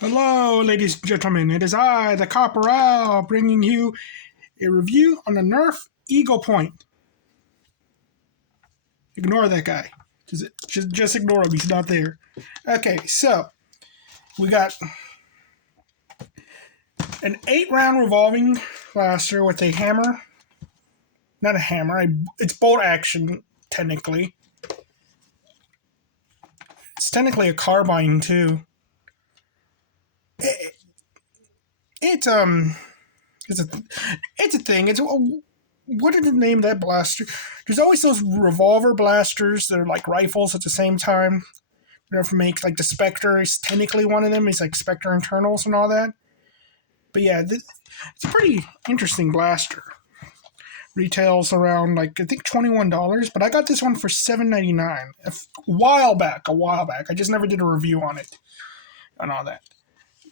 Hello, ladies and gentlemen. It is I, the Corporal, bringing you a review on the Nerf Eaglepoint. Ignore that guy. Just ignore him. He's not there. Okay, so we got an 8-round revolving blaster with a hammer. Not a hammer. It's bolt action, technically. It's technically a carbine, too. It's a thing. What is the name of that blaster? There's always those revolver blasters that are like rifles at the same time. Nerf makes like the Spectre is technically one of them. It's like Spectre internals and all that. But yeah, it's a pretty interesting blaster. Retails around like I think $21, but I got this one for $7.99 a while back. I just never did a review on it and all that.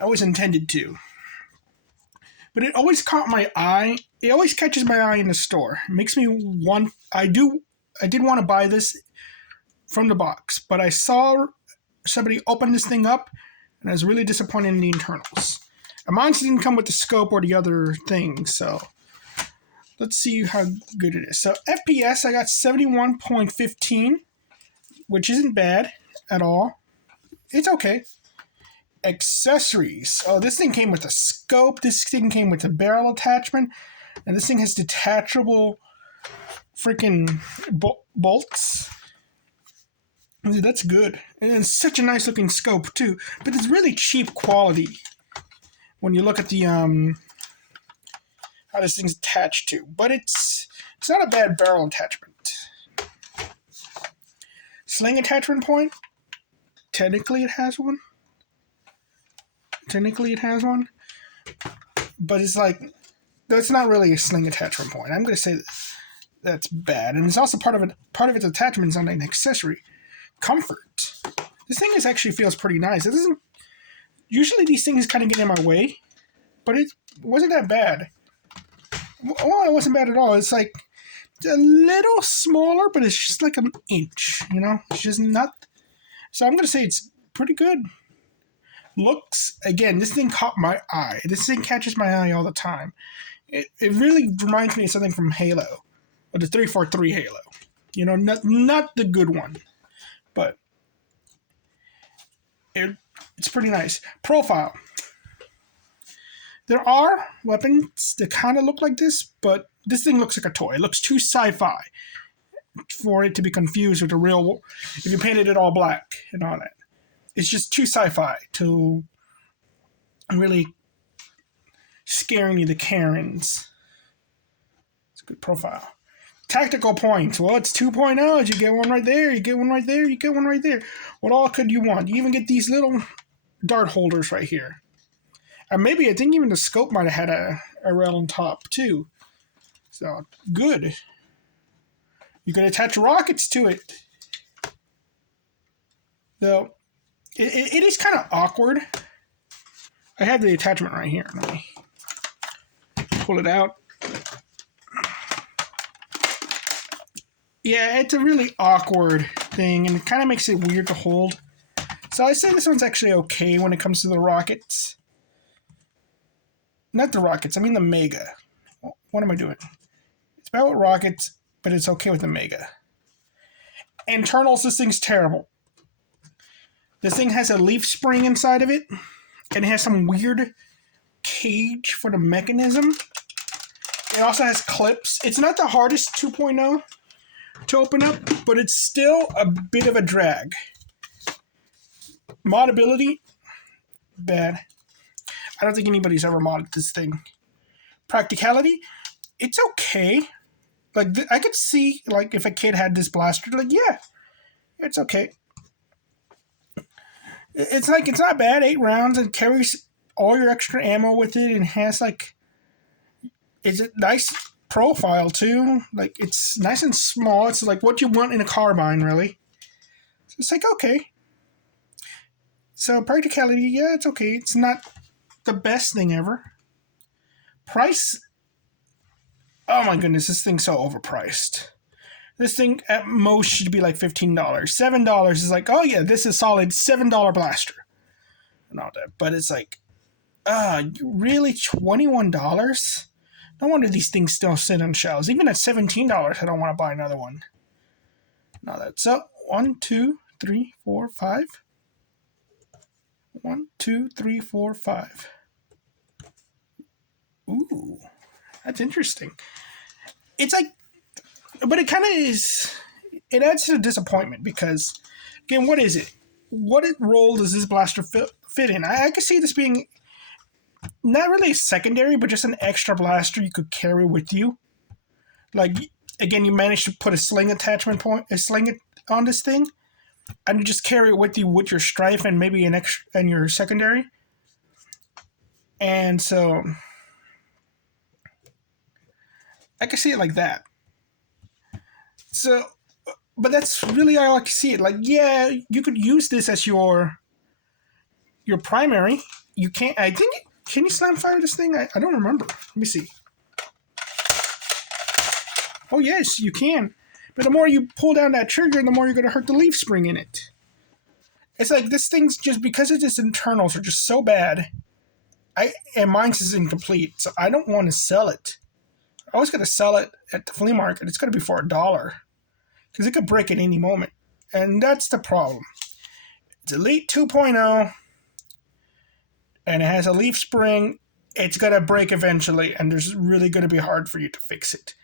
I always intended to. But it always caught my eye. It always catches my eye in the store. It makes me want. I did want to buy this from the box, but I saw somebody open this thing up, and I was really disappointed in the internals. And mine didn't come with the scope or the other things, so let's see how good it is. So FPS, I got 71.15, which isn't bad at all. It's okay. Accessories. Oh, this thing came with a scope. This thing came with a barrel attachment. And this thing has detachable freaking bolts. That's good. And it's such a nice looking scope too. But it's really cheap quality when you look at the how this thing's attached to. But it's not a bad barrel attachment. Sling attachment point. Technically it has one. But it's like that's not really a sling attachment point. I'm going to say that's bad, and it's also part of its attachment is on an accessory. Comfort. This thing actually feels pretty nice. It doesn't. Usually these things kind of get in my way, but it wasn't that bad. Well, it wasn't bad at all. It's like a little smaller, but it's just like an inch. It's just not. So I'm going to say it's pretty good. Looks, again, this thing caught my eye. This thing catches my eye all the time. It really reminds me of something from Halo, or the 343 Halo. Not the good one, but it's pretty nice. Profile. There are weapons that kind of look like this, but this thing looks like a toy. It looks too sci-fi for it to be confused with the real, if you painted it all black and all that. It's just too sci-fi to really scaring you, the Karens. It's a good profile. Tactical points. Well, it's 2.0. You get one right there. You get one right there. You get one right there. What all could you want? You even get these little dart holders right here. And maybe I think even the scope might have had a rail on top too. So, good. You can attach rockets to it. Though, it is kind of awkward. I have the attachment right here. Let me pull it out. Yeah, it's a really awkward thing, and it kind of makes it weird to hold. So I say this one's actually okay when it comes to the rockets. Not the rockets, I mean the Mega. What am I doing? It's bad with rockets, but it's okay with the Mega. Internals, this thing's terrible. This thing has a leaf spring inside of it, and it has some weird cage for the mechanism. It also has clips. It's not the hardest 2.0 to open up, but it's still a bit of a drag. Moddability, bad. I don't think anybody's ever modded this thing. Practicality, it's okay. Like, I could see, like, if a kid had this blaster, like, yeah, it's okay. It's like, it's not bad, 8 rounds, and carries all your extra ammo with it, and has, like, it's a nice profile, too. Like, it's nice and small. It's, like, what you want in a carbine, really. So it's like, okay. So, practicality, yeah, it's okay. It's not the best thing ever. Price, oh my goodness, this thing's so overpriced. This thing at most should be like $15. $7 is like, oh yeah, this is solid $7 blaster. and all that. But it's like, really $21? No wonder these things still sit on shelves. Even at $17, I don't want to buy another one. Now that's up. 1, 2, 3, 4, 5. 1, 2, 3, 4, 5. Ooh, that's interesting. It's like, but it kind of is. It adds to the disappointment because, again, what is it? What role does this blaster fit in? I can see this being not really a secondary, but just an extra blaster you could carry with you. Like, again, you managed to put a sling on this thing, and you just carry it with you with your strife and maybe an extra and your secondary. And so I can see it like that. So, but that's really how I can see it. Like, yeah, you could use this as your primary. You can't. I think. Can you slam fire this thing? I don't remember. Let me see. Oh yes, you can. But the more you pull down that trigger, the more you're going to hurt the leaf spring in it. It's like this thing's just because its internals are just so bad. And mine's is incomplete, so I don't want to sell it. I was going to sell it at the flea market. It's going to be for $1 because it could break at any moment, and that's the problem. It's Elite 2.0, and it has a leaf spring. It's going to break eventually, and there's really going to be hard for you to fix it.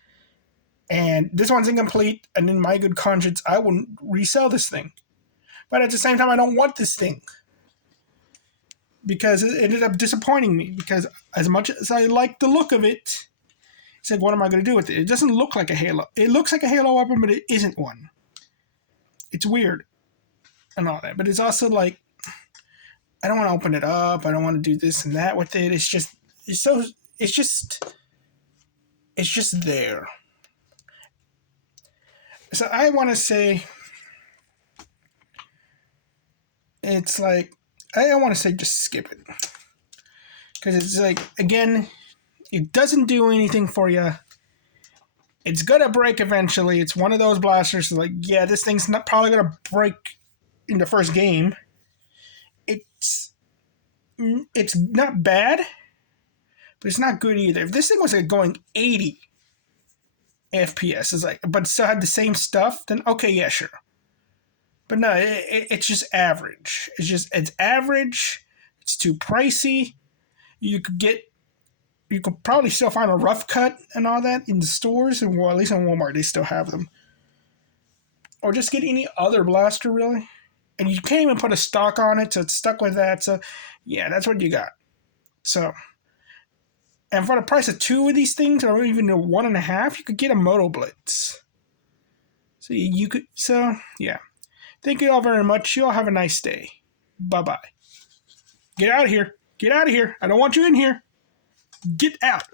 And this one's incomplete, and in my good conscience, I wouldn't resell this thing. But at the same time, I don't want this thing. Because it ended up disappointing me. Because as much as I like the look of it, it's like, what am I going to do with it? It doesn't look like a Halo. It looks like a Halo weapon, but it isn't one. It's weird. And all that. But it's also like, I don't want to open it up. I don't want to do this and that with it. It's just there. So I want to say, it's like, I want to say just skip it. Because it's like, again, it doesn't do anything for you. It's going to break eventually. It's one of those blasters. Like, yeah, this thing's not probably going to break in the first game. It's not bad, but it's not good either. If this thing was like going 80 FPS, is like, but still had the same stuff, then okay, yeah, sure. But no, it's just average. It's average. It's too pricey. You could probably still find a rough cut and all that in the stores, and well, at least in Walmart they still have them. Or just get any other blaster, really. And you can't even put a stock on it, so it's stuck with that. So, yeah, that's what you got. So, and for the price of 2 of these things, or even a 1.5, you could get a Moto Blitz. So yeah. Thank you all very much. You all have a nice day. Bye-bye. Get out of here. Get out of here. I don't want you in here. Get out.